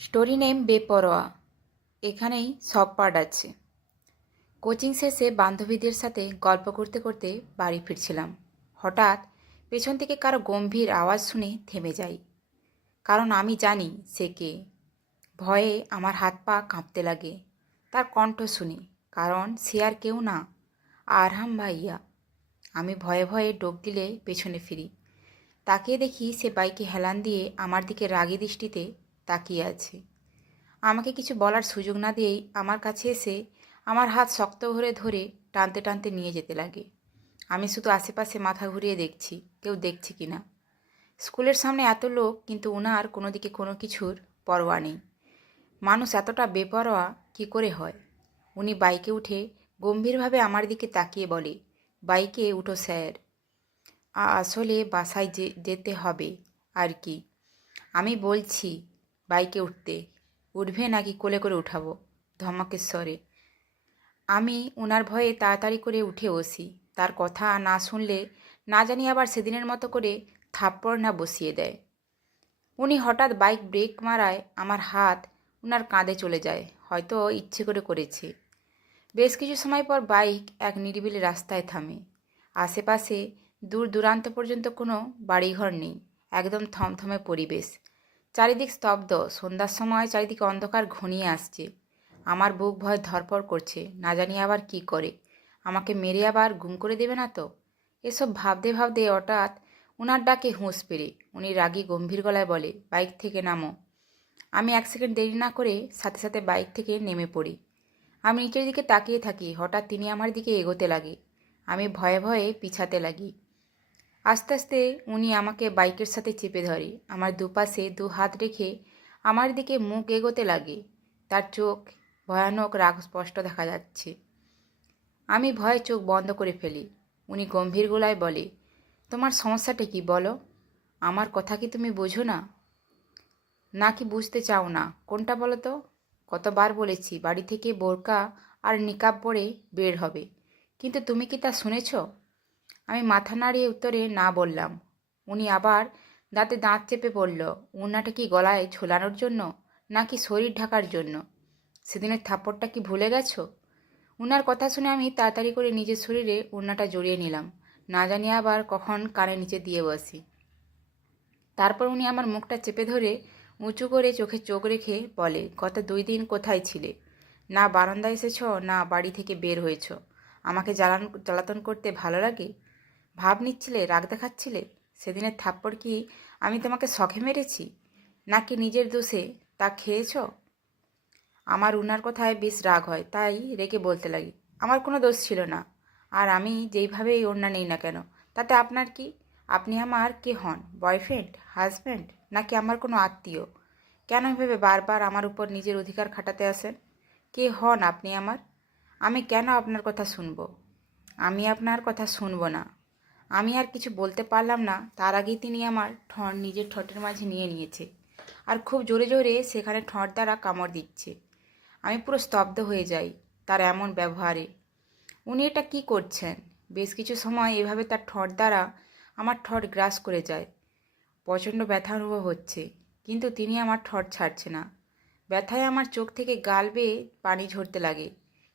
Story name বেপরোয়া। এখানেই সব পার্ট আছে। কোচিং শেষে বান্ধবীদের সাথে গল্প করতে করতে বাড়ি ফিরছিলাম। হঠাৎ পেছন থেকে কারো গম্ভীর আওয়াজ শুনে থেমে যাই, কারণ আমি জানি সে কে। ভয়ে আমার হাত পা কাঁপতে লাগে। তার কণ্ঠ শুনি, কারণ সে আর কেউ না, আরহাম ভাইয়া। আমি ভয়ে ভয়ে ডোব দিলে পেছনে ফিরি। তাকিয়ে দেখি সে বাইকে হেলান দিয়ে আমার দিকে রাগী দৃষ্টিতে তাকিয়ে আছে। আমাকে কিছু বলার সুযোগ না দিয়েই আমার কাছে এসে আমার হাত শক্ত করে ধরে টানতে টানতে নিয়ে যেতে লাগে। আমি শুধু আশেপাশে মাথা ঘুরিয়ে দেখছি কেউ দেখছে কি না। স্কুলের সামনে এত লোক, কিন্তু ওনার কোনো দিকে কোনো কিছুর পরোয়া নেই। মানুষ এতটা বেপরোয়া কী করে হয়? উনি বাইকে উঠে গম্ভীরভাবে আমার দিকে তাকিয়ে বলে, বাইকে উঠো স্যার, আসলে বাসায় যেতে হবে আর কি। আমি বলছি বাইকে উঠতে, উঠবে নাকি কোলে করে উঠাবো? ধমকের স্বরে। আমি ওনার ভয়ে তাড়াতাড়ি করে উঠে বসি। তার কথা না শুনলে না জানি আবার সেদিনের মতো করে থাপ্পড় না বসিয়ে দেয়। উনি হঠাৎ বাইক ব্রেক মারায় আমার হাত ওনার কাঁধে চলে যায়, হয়তো ইচ্ছে করে করেছে। বেশ কিছু সময় পর বাইক এক নিরিবিলি রাস্তায় থামে। আশেপাশে দূর দূরান্ত পর্যন্ত কোনো বাড়িঘর নেই, একদম থমথমে পরিবেশ। চারিদিক স্তব্ধ। সন্ধ্যার সময় চারিদিকে অন্ধকার ঘনিয়ে আসছে। আমার বুক ভয় ধরপড় করছে, না জানি আবার কি করে, আমাকে মেরে আবার গুম করে দেবে না তো। এসব ভাবতে ভাবতে হঠাৎ ওনার ডাকে হুঁশ পেরে উনি রাগী গম্ভীর গলায় বলে, বাইক থেকে নামো। আমি এক সেকেন্ড দেরি না করে সাথে সাথে বাইক থেকে নেমে পড়ি। আমি নিচের দিকে তাকিয়ে থাকি। হঠাৎ তিনি আমার দিকে এগোতে লাগে। আমি ভয়ে ভয়ে পিছাতে লাগি। আস্তে আস্তে উনি আমাকে বাইকের সাথে চেপে ধরে। আমার দুপাশে দু হাত রেখে আমার দিকে মুখ এগোতে লাগে। তার চোখ ভয়ানক, রাগ স্পষ্ট দেখা যাচ্ছে। আমি ভয়ে চোখ বন্ধ করে ফেলি। উনি গম্ভীর গলায় বলে, তোমার সমস্যাটা কি বলো? আমার কথা কি তুমি বোঝো না, নাকি বুঝতে চাও না? কোনটা বলো তো? কতবার বলেছি বাড়ি থেকে বোরকা আর নিকাব পরে বের হবে, কিন্তু তুমি কি তা শুনেছ? আমি মাথা নাড়িয়ে উত্তরে না বললাম। উনি আবার দাঁতে দাঁত চেপে পড়ল। ওড়নাটা কি গলায় ঝোলানোর জন্য, নাকি শরীর ঢাকার জন্য? সেদিনের থাপ্পড়টা কি ভুলে গেছো? উনার কথা শুনে আমি তাড়াতাড়ি করে নিজের শরীরে ওড়নাটা জড়িয়ে নিলাম, না জানি আবার কখন কানে নিচে দিয়ে বসি। তারপর উনি আমার মুখটা চেপে ধরে উঁচু করে চোখে চোখ রেখে বলে, গত 2 দিন কোথায় ছিলে? না বারান্দায় এসেছ, না বাড়ি থেকে বের হয়েছ। আমাকে জ্বালাতন করতে ভালো লাগে? ভাব নিচ্ছিলে, রাগ দেখাচ্ছিলে? সেদিনের থাপ্পড় কি আমি তোমাকে শখে মেরেছি, নাকি নিজের দোষে তা খেয়েছ? আমার উনার কথায় বেশ রাগ হয়, তাই রেগে বলতে লাগি, আমার কোনো দোষ ছিল না। আর আমি যেইভাবেই ওড়না নেই না কেন, তাতে আপনার কি? আপনি আমার কে হন? বয়ফ্রেন্ড, হাজব্যান্ড, নাকি আমার কোনো আত্মীয়? কেন এভাবে বারবার আমার উপর নিজের অধিকার খাটাতে আসেন? কে হন আপনি আমার? আমি কেন আপনার কথা শুনব? আমি আপনার কথা শুনব না। আমি আর কিছু বলতে পারলাম না, তার আগেই তিনি আমার ঠোঁট নিজের ঠোঁটের মাঝে নিয়ে নিয়েছে, আর খুব জোরে জোরে সেখানে ঠোঁট দ্বারা কামড় দিচ্ছে। আমি পুরো স্তব্ধ হয়ে যাই তার এমন ব্যবহারে। উনি এটা কি করছেন? বেশ কিছু সময় এভাবে তার ঠোঁট দ্বারা আমার ঠোঁট গ্রাস করে যায়। প্রচণ্ড ব্যথা অনুভব হচ্ছে, কিন্তু তিনি আমার ঠোঁট ছাড়ছে না। ব্যথায় আমার চোখ থেকে গাল বেয়ে পানি ঝরতে লাগে,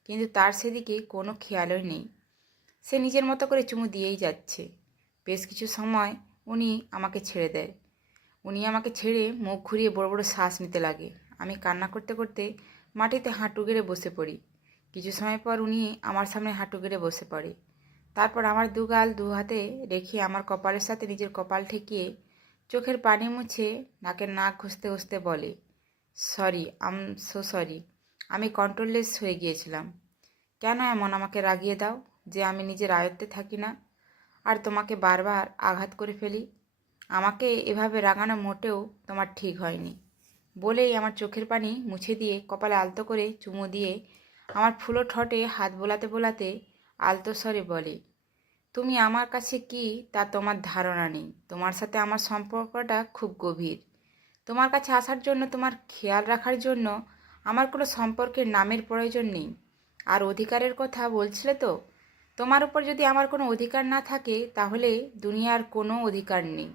কিন্তু তার সেদিকে কোনো খেয়ালই নেই। সে নিজের মতো করে চুমু দিয়েই যাচ্ছে। বেশ কিছু সময় উনি আমাকে ছেড়ে দেয়। উনি আমাকে ছেড়ে মুখ ঘুরিয়ে বড় বড় শ্বাস নিতে লাগে। আমি কান্না করতে করতে মাটিতে হাঁটু গেড়ে বসে পড়ি। কিছু সময় পর উনি আমার সামনে হাঁটু গেড়ে বসে পড়ে। তারপর আমার দুগাল দু হাতে রেখে আমার কপালের সাথে নিজের কপাল ঠেকিয়ে চোখের পানি মুছে নাকের নাক ঘষতে ঘষতে বলে, সরি, আম সো সরি। আমি কন্ট্রোললেস হয়ে গিয়েছিলাম। কেন এমন আমাকে রাগিয়ে দাও যে আমি নিজের আয়ত্তে থাকি না, আর তোমাকে বারবার আঘাত করে ফেলি? আমাকে এভাবে রাগানো মোটেও তোমার ঠিক হয়নি। বলেই আমার চোখের পানি মুছে দিয়ে কপালে আলতো করে চুমু দিয়ে আমার ফুলো ঠোঁটে হাত বোলাতে বোলাতে আলতো স্বরে বলে, তুমি আমার কাছে কি তা তোমার ধারণা নেই। তোমার সাথে আমার সম্পর্কটা খুব গভীর। তোমার কাছে আসার জন্য, তোমার খেয়াল রাখার জন্য আমার কোনো সম্পর্কের নামের প্রয়োজন নেই। আর অধিকারের কথা বলছিলে তো, তোমার উপর যদি আমার কোনো অধিকার না থাকে, তাহলে দুনিয়ার কোনো অধিকার নেই।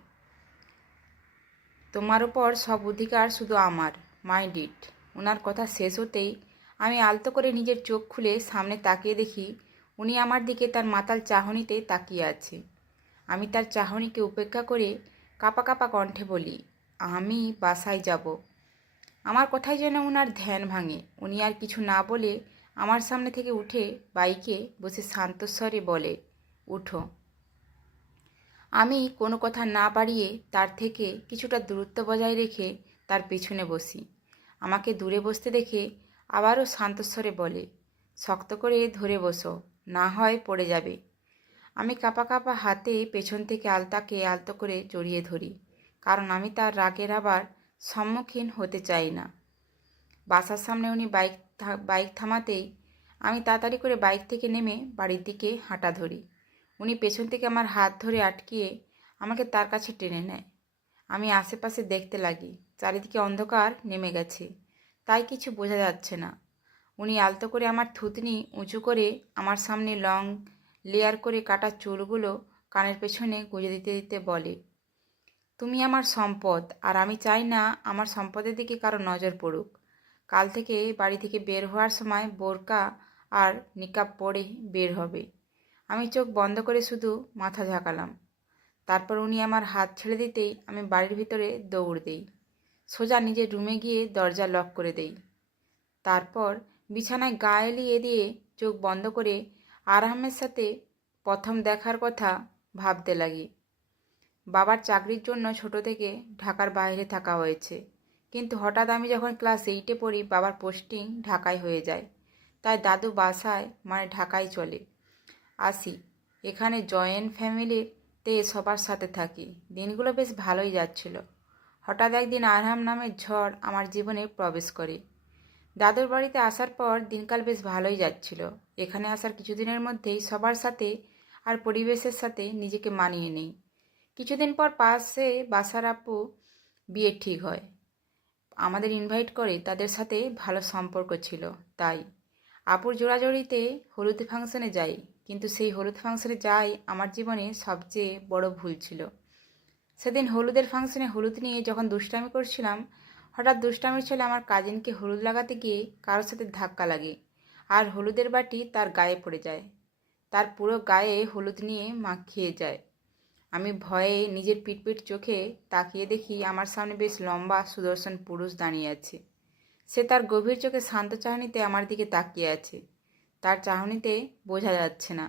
তোমার উপর সব অধিকার শুধু আমার। Mind it. ওনার কথা শেষ হতেই আমি আলতো করে নিজের চোখ খুলে সামনে তাকিয়ে দেখি উনি আমার দিকে তার মাতাল চাহনিতে তাকিয়ে আছে। আমি তার চাহনিকে উপেক্ষা করে কাঁপা কাঁপা কণ্ঠে বলি, আমি বাসায় যাব। আমার কথাই যেন ওনার ধ্যান ভাঙে। উনি আর কিছু না বলে আমার সামনে থেকে উঠে বাইকে বসে শান্তস্বরে বলে, উঠো। আমি কোনো কথা না বাড়িয়ে তার থেকে কিছুটা দূরত্ব বজায় রেখে তার পেছনে বসি। আমাকে দূরে বসতে দেখে আবারও শান্তস্বরে বলে, শক্ত করে ধরে বসো, না হয় পড়ে যাবে। আমি কাঁপা কাঁপা হাতে পেছন থেকে আলতাকে আলতো করে জড়িয়ে ধরি, কারণ আমি তার রাগের আবার সম্মুখীন হতে চাই না। বাসার সামনে উনি বাইক থামাতেই আমি তাড়াতাড়ি করে বাইক থেকে নেমে বাড়ির দিকে হাঁটা ধরি। উনি পেছন থেকে আমার হাত ধরে আটকিয়ে আমাকে তার কাছে টেনে নেয়। আমি আশেপাশে দেখতে লাগি। চারিদিকে অন্ধকার নেমে গেছে, তাই কিছু বোঝা যাচ্ছে না। উনি আলতো করে আমার থুতনি উঁচু করে আমার সামনে লং লেয়ার করে কাটা চুলগুলো কানের পেছনে গুঁজে দিতে দিতে বলে, তুমি আমার সম্পদ, আর আমি চাই না আমার সম্পদের দিকে কারো নজর পড়ুক। কাল থেকে বাড়ি থেকে বের হওয়ার সময় বোরকা আর নিকাব পরে বের হবে। আমি চোখ বন্ধ করে শুধু মাথা ঝাঁকালাম। তারপর উনি আমার হাত ছেড়ে দিতেই আমি বাড়ির ভিতরে দৌড় দেই। সোজা নিজের রুমে গিয়ে দরজা লক করে দেই। তারপর বিছানায় গা এলিয়ে দিয়ে চোখ বন্ধ করে আরামের সাথে প্রথম দেখার কথা ভাবতে লাগি। বাবার চাকরির জন্য ছোট থেকে ঢাকার বাইরে থাকা হয়েছে, কিন্তু হঠাৎ আমি যখন ক্লাস 8-এ পড়ি বাবার পোস্টিং ঢাকায় হয়ে যায়। তাই দাদু বাসায় মানে ঢাকায় চলে আসি। এখানে জয়েন্ট ফ্যামিলিতে সবার সাথে থাকি। দিনগুলো বেশ ভালোই যাচ্ছিল। হঠাৎ একদিন আরহাম নামের ঝড় আমার জীবনে প্রবেশ করে। দাদুর বাড়িতে আসার পর দিনকাল বেশ ভালোই যাচ্ছিল। এখানে আসার কিছুদিনের মধ্যেই সবার সাথে আর পরিবেশের সাথে নিজেকে মানিয়ে নেই। কিছুদিন পর পাশে বাসার আপু বিয়ে ঠিক হয়। আমাদের ইনভাইট করে, তাদের সাথে ভালো সম্পর্ক ছিল। তাই আপুর জোড়াজড়িতে হলুদ ফাংশনে যাই, কিন্তু সেই হলুদ ফাংশনে যাই আমার জীবনে সবচেয়ে বড় ভুল ছিল। সেদিন হলুদের ফাংশনে হলুদ নিয়ে যখন দুষ্টামি করছিলাম, হঠাৎ দুষ্টামির ছেলে আমার কাজিনকে হলুদ লাগাতে গিয়ে কারোর সাথে ধাক্কা লাগে, আর হলুদের বাটি তার গায়ে পড়ে যায়। তার পুরো গায়ে হলুদ নিয়ে মাখিয়ে যায়। আমি ভয়ে নিজের পিটপিট চোখে তাকিয়ে দেখি আমার সামনে বেশ লম্বা সুদর্শন পুরুষ দাঁড়িয়ে আছে। সে তার গভীর চোখে শান্ত চাহনিতে আমার দিকে তাকিয়ে আছে। তার চাহনিতে বোঝা যাচ্ছে না।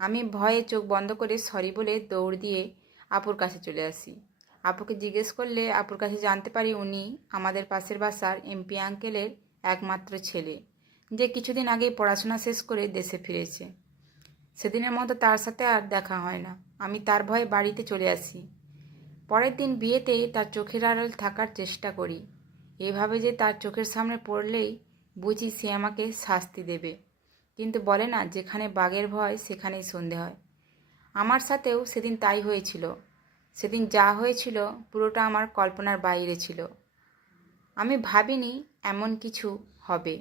আমি ভয়ে চোখ বন্ধ করে সরি বলে দৌড় দিয়ে আপুর কাছে চলে আসি। আপুকে জিজ্ঞেস করলে আপুর কাছে জানতে পারি উনি আমাদের পাশের বাসার এমপি আঙ্কেলের একমাত্র ছেলে, যে কিছুদিন আগেই পড়াশোনা শেষ করে দেশে ফিরেছে। সেদিনের মতো তার সাথে আর দেখা হয় না। আমি তার ভয়ে বাড়িতে চলে আসি। পরের দিন বিয়েতে তার চোখের আড়াল থাকার চেষ্টা করি, এভাবে যে তার চোখের সামনে পড়লেই বুঝি সে আমাকে শাস্তি দেবে। কিন্তু বলে না, যেখানে বাঘের ভয় সেখানেই সন্ধে হয়। আমার সাথেও সেদিন তাই হয়েছিল। সেদিন যা হয়েছিল পুরোটা আমার কল্পনার বাইরে ছিল। আমি ভাবিনি এমন কিছু হবে।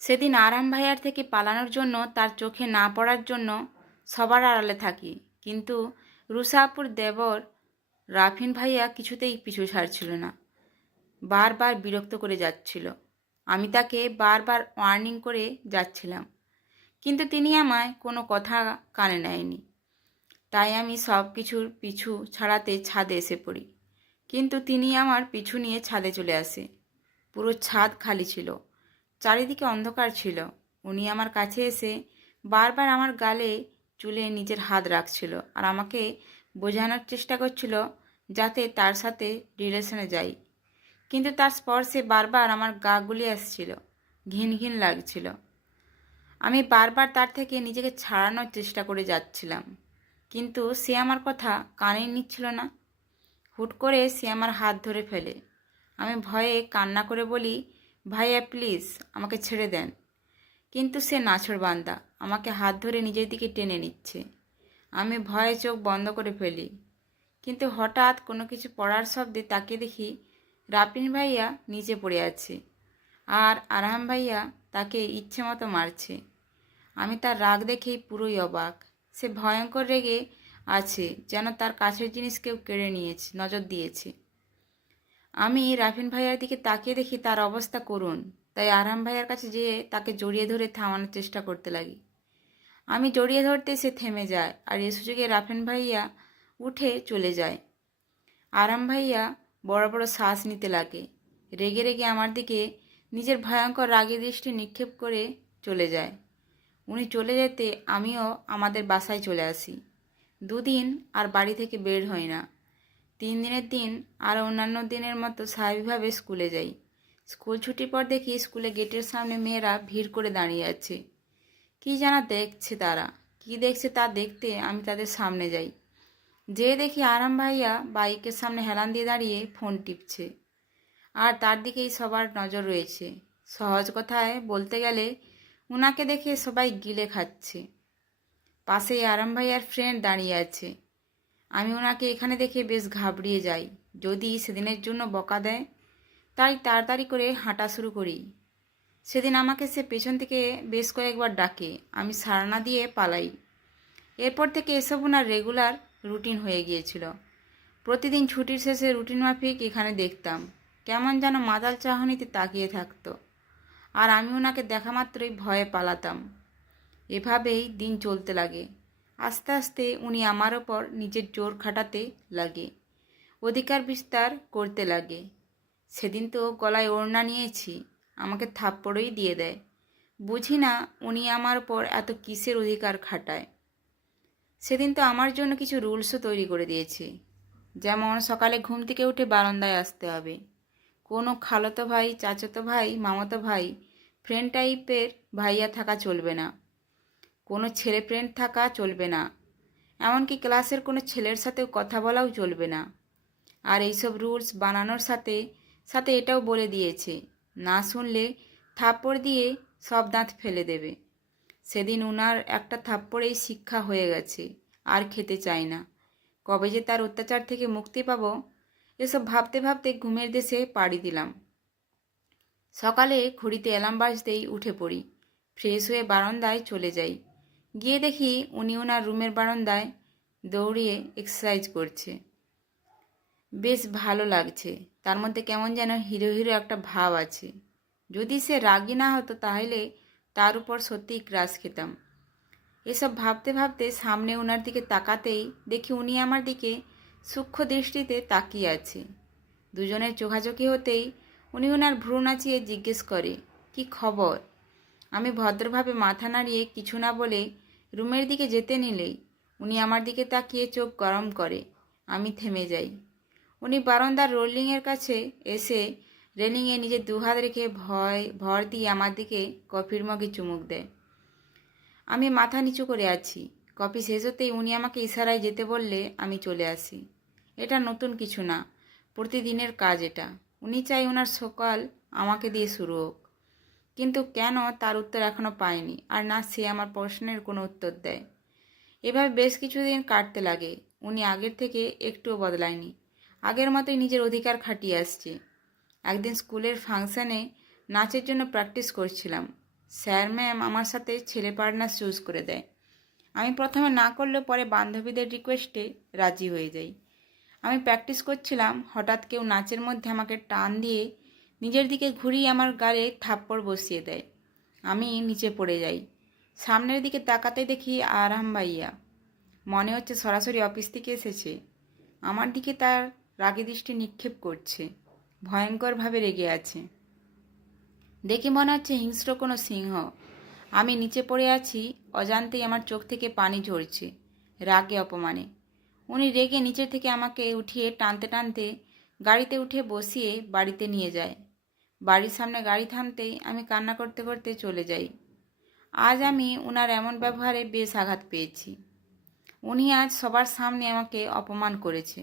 সেদিন আরাম ভাইয়ার থেকে পালানোর জন্য, তার চোখে না পড়ার জন্য সবার আড়ালে থাকি, কিন্তু রুষা আপুর দেবর রাফিন ভাইয়া কিছুতেই পিছু ছাড়ছিল না। বারবার বিরক্ত করে যাচ্ছিল। আমি তাকে বারবার ওয়ার্নিং করে যাচ্ছিলাম, কিন্তু তিনি আমায় কোনো কথা কানে নেয়নি। তাই আমি সব কিছুর পিছু ছাড়াতে ছাদে এসে পড়ি, কিন্তু তিনি আমার পিছু নিয়ে ছাদে চলে আসে। পুরো ছাদ খালি ছিল, চারিদিকে অন্ধকার ছিল। উনি আমার কাছে এসে বারবার আমার গালে চুলে নিজের হাত রাখছিল আর আমাকে বোঝানোর চেষ্টা করছিল যাতে তার সাথে রিলেশনে যাই, কিন্তু তার স্পর্শে বারবার আমার গা গুলিয়ে আসছিল, ঘিন ঘিন লাগছিল। আমি বারবার তার থেকে নিজেকে ছাড়ানোর চেষ্টা করে যাচ্ছিলাম, কিন্তু সে আমার কথা কানেই নিচ্ছিল না। হুট করে সে আমার হাত ধরে ফেলে। আমি ভয়ে কান্না করে বলি, ভাইয়া প্লিজ আমাকে ছেড়ে দেন। কিন্তু সে নাছোড়বান্দা আমাকে হাত ধরে নিজের দিকে টেনে নিচ্ছে। আমি ভয়ে চোখ বন্ধ করে ফেলি, কিন্তু হঠাৎ কোনো কিছু পড়ার শব্দে তাকিয়ে দেখি রাপিন ভাইয়া নিচে পড়ে আছে, আর আরহাম ভাইয়া তাকে ইচ্ছে মতো মারছে। আমি তার রাগ দেখেই পুরোই অবাক। সে ভয়ঙ্কর রেগে আছে, যেন তার কাছের জিনিস কেউ কেড়ে নিয়েছে, নজর দিয়েছে। আমি রাফিন ভাইয়ার দিকে তাকিয়ে দেখি তার অবস্থা করুণ। তাই আরহাম ভাইয়ার কাছে যেয়ে তাকে জড়িয়ে ধরে থামানোর চেষ্টা করতে লাগি। আমি জড়িয়ে ধরতে সে থেমে যায়, আর এ সুযোগে রাফিন ভাইয়া উঠে চলে যায়। আরহাম ভাইয়া বড় বড় শ্বাস নিতে লাগে। রেগে রেগে আমার দিকে নিজের ভয়ঙ্কর রাগের দৃষ্টি নিক্ষেপ করে চলে যায়। উনি চলে যেতে আমিও আমাদের বাসায় চলে আসি। 2 দিন আর বাড়ি থেকে বের হই না। 3 দিনের দিন আর অন্যান্য দিনের মতো স্বাভাবিকভাবে স্কুলে যাই। স্কুল ছুটির পর দেখি স্কুলে গেটের সামনে মেয়েরা ভিড় করে দাঁড়িয়ে আছে। কী যেন দেখছে তারা। কী দেখছে তা দেখতে আমি তাদের সামনে যাই। যেয়ে দেখি আরাম ভাইয়া বাইকের সামনে হেলান দিয়ে দাঁড়িয়ে ফোন টিপছে। আর তার দিকেই সবার নজর রয়েছে। সহজ কথায় বলতে গেলে উনাকে দেখে সবাই গিলে খাচ্ছে। পাশেই আরাম ভাইয়ার ফ্রেন্ড দাঁড়িয়ে আছে। আমি ওনাকে এখানে দেখে বেশ ঘাবড়িয়ে যাই। যদি সেদিনের জন্য বকা দেয়, তাই তাড়াতাড়ি করে হাঁটা শুরু করি। সেদিন আমাকে সে পেছন থেকে বেশ কয়েকবার ডাকে, আমি সাড়া না দিয়ে পালাই। এরপর থেকে এসব ওনার রেগুলার রুটিন হয়ে গিয়েছিল। প্রতিদিন ছুটির শেষে রুটিন মাফিক এখানে দেখতাম। কেমন যেন মাতাল চাহনিতে তাকিয়ে থাকতো, আর আমি ওনাকে দেখা মাত্রই ভয়ে পালাতাম। এভাবেই দিন চলতে লাগে। আস্তে আস্তে উনি আমার ওপর নিজের জোর খাটাতে লাগে, অধিকার বিস্তার করতে লাগে। সেদিন তো গলায় ওড়না নিয়েছি, আমাকে থাপ্পড়ই দিয়ে দেয়। বুঝি না উনি আমার ওপর এত কিসের অধিকার খাটায়। সেদিন তো আমার জন্য কিছু রুলসও তৈরি করে দিয়েছে। যেমন সকালে ঘুম থেকে উঠে বারান্দায় আসতে হবে। কোনো খালাতো ভাই, চাচাতো ভাই, মামাতো ভাই, ফ্রেন্ড টাইপের ভাইয়া থাকা চলবে না। কোনো ছেলে ফ্রেন্ড থাকা চলবে না। এমনকি ক্লাসের কোনো ছেলের সাথেও কথা বলাও চলবে না। আর এইসব রুলস বানানোর সাথে সাথে এটাও বলে দিয়েছে, না শুনলে থাপ্পড় দিয়ে সব দাঁত ফেলে দেবে। সেদিন উনার একটা থাপ্পড়েই শিক্ষা হয়ে গেছে, আর খেতে চাই না। কবে যে তার অত্যাচার থেকে মুক্তি পাব, এসব ভাবতে ভাবতে ঘুমের দেশে পাড়ি দিলাম। সকালে ঘড়িতে অ্যালার্ম বাজতেই উঠে পড়ি। ফ্রেশ হয়ে বারান্দায় চলে যাই। গিয়ে দেখি উনি ওনার রুমের বারান্দায় দৌড়িয়ে এক্সারসাইজ করছে। বেশ ভালো লাগছে। তার মধ্যে কেমন যেন হিরো হিরো একটা ভাব আছে। যদি সে রাগী না হতো তাহলে তার উপর সত্যিই ক্রাশ খেতাম। এসব ভাবতে ভাবতে সামনে ওনার দিকে তাকাতেই দেখি উনি আমার দিকে সূক্ষ্ম দৃষ্টিতে তাকিয়ে আছে। দুজনের চোখাচোখি হতেই উনি ওনার ভ্রু নাচিয়ে জিজ্ঞেস করে, কি খবর? আমি ভদ্রভাবে মাথা নাড়িয়ে কিছু না বলে রুমের দিকে যেতে নিলেই উনি আমার দিকে তাকিয়ে চোখ গরম করে। আমি থেমে যাই। উনি বারান্দার রোলিংয়ের কাছে এসে রেলিংয়ে নিজের দুহাত রেখে ভর দিয়ে আমার দিকে কফির মগে চুমুক দেয়। আমি মাথা নিচু করে আছি। কফি শেষ হতেই উনি আমাকে ইশারায় যেতে বললে আমি চলে আসি। এটা নতুন কিছু না, প্রতিদিনের কাজ এটা। উনি চাই ওনার সকাল আমাকে দিয়ে শুরু হোক। কিন্তু কেন, তার উত্তর এখনও পাইনি, আর না সে আমার প্রশ্নের কোনো উত্তর দেয়। এভাবে বেশ কিছুদিন কাটতে লাগে। উনি আগের থেকে একটুও বদলায়নি, আগের মতোই নিজের অধিকার খাটিয়ে আসছে। একদিন স্কুলের ফাংশানে নাচের জন্য প্র্যাকটিস করছিলাম। স্যার ম্যাম আমার সাথে ছেলে পার্টনার চুজ করে দেয়। আমি প্রথমে না করলেও পরে বান্ধবীদের রিকোয়েস্টে রাজি হয়ে যাই। আমি প্র্যাকটিস করছিলাম, হঠাৎ কেউ নাচের মধ্যে আমাকে টান দিয়ে নিজের দিকে ঘুরিয়ে আমার গালে থাপ্পড় বসিয়ে দেয়। আমি নিচে পড়ে যাই। সামনের দিকে তাকাতে দেখি আরহাম ভাইয়া। মনে হচ্ছে সরাসরি অফিস থেকে এসেছে। আমার দিকে তার রাগী দৃষ্টি নিক্ষেপ করছে, ভয়ঙ্করভাবে রেগে আছে। দেখে মনে হচ্ছে হিংস্র কোনো সিংহ। আমি নিচে পড়ে আছি, অজান্তেই আমার চোখ থেকে পানি ঝরছে, রাগে অপমানে। উনি রেগে নিচে থেকে আমাকে উঠিয়ে টানতে টানতে গাড়িতে উঠে বসিয়ে বাড়িতে নিয়ে যায়। বাড়ির সামনে গাড়ি থামতেই আমি কান্না করতে করতে চলে যাই। আজ আমি ওনার এমন ব্যবহারে বেশ আঘাত পেয়েছি। উনি আজ সবার সামনে আমাকে অপমান করেছে।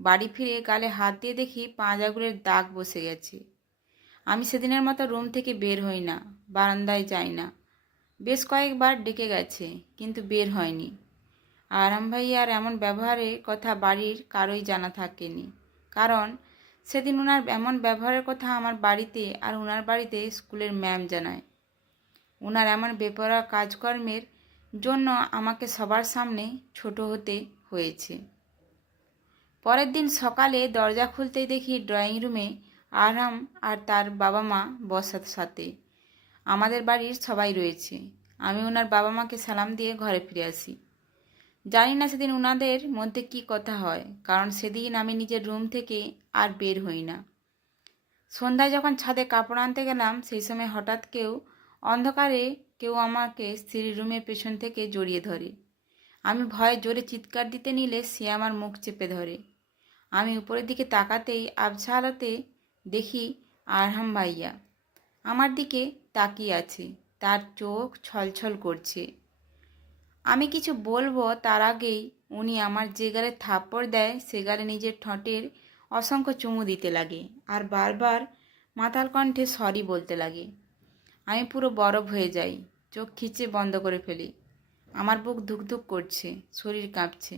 বাড়ি ফিরে গালে হাত দিয়ে দেখি 5 আঙুলের দাগ বসে গেছে। আমি সেদিনের মতো রুম থেকে বের হই না, বারান্দায় যাই না। বেশ কয়েকবার ডেকে গেছে, কিন্তু বের হয়নি। আরাম ভাইয়ার এমন ব্যবহারের কথা বাড়ির কারোই জানা থাকেনি, কারণ সেদিন ওনার এমন ব্যবহারের কথা আমার বাড়িতে আর ওনার বাড়িতে স্কুলের ম্যাম জানায়। ওনার এমন বেপরোয়া কাজকর্মের জন্য আমাকে সবার সামনে ছোট হতে হয়েছে। পরের দিন সকালে দরজা খুলতেই দেখি ড্রয়িং রুমে আরহাম আর তার বাবা মা বসার সাথে। আমাদের বাড়ির সবাই রয়েছে। আমি ওনার বাবা মাকে সালাম দিয়ে ঘরে ফিরে আসি। জানি না সেদিন ওনাদের মধ্যে কি কথা হয়, কারণ সেদিন আমি নিজের রুম থেকে আর বের হই না। সন্ধ্যায় যখন ছাদে কাপড় আনতে গেলাম, সেই সময় হঠাৎ অন্ধকারে কেউ আমাকে স্ত্রীর রুমের পেছন থেকে জড়িয়ে ধরে। আমি ভয়ে জোরে চিৎকার দিতে নিলে সে আমার মুখ চেপে ধরে। আমি উপরের দিকে তাকাতেই আবছা আলোতে দেখি আরহাম ভাইয়া আমার দিকে তাকিয়ে আছে। তার চোখ ছলছল করছে। আমি কিছু বলবো তার আগেই উনি আমার যে গালে থাপ্পড় দেয় সে গালে নিজের ঠোঁটের অসংখ্য চুমু দিতে লাগে আর বারবার মাতাল কণ্ঠে সরি বলতে লাগে। আমি পুরো বরফ হয়ে যাই, চোখ খিচে বন্ধ করে ফেলি। আমার বুক ধুকধুক করছে, শরীর কাঁপছে,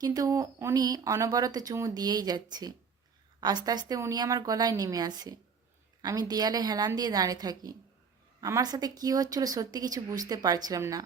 কিন্তু উনি অনবরত চুমু দিয়েই যাচ্ছে। আস্তে আস্তে উনি আমার গলায় নেমে আসে। আমি দেয়ালে হেলান দিয়ে দাঁড়িয়ে থাকি। আমার সাথে কী হচ্ছিল সত্যি কিছু বুঝতে পারছিলাম না।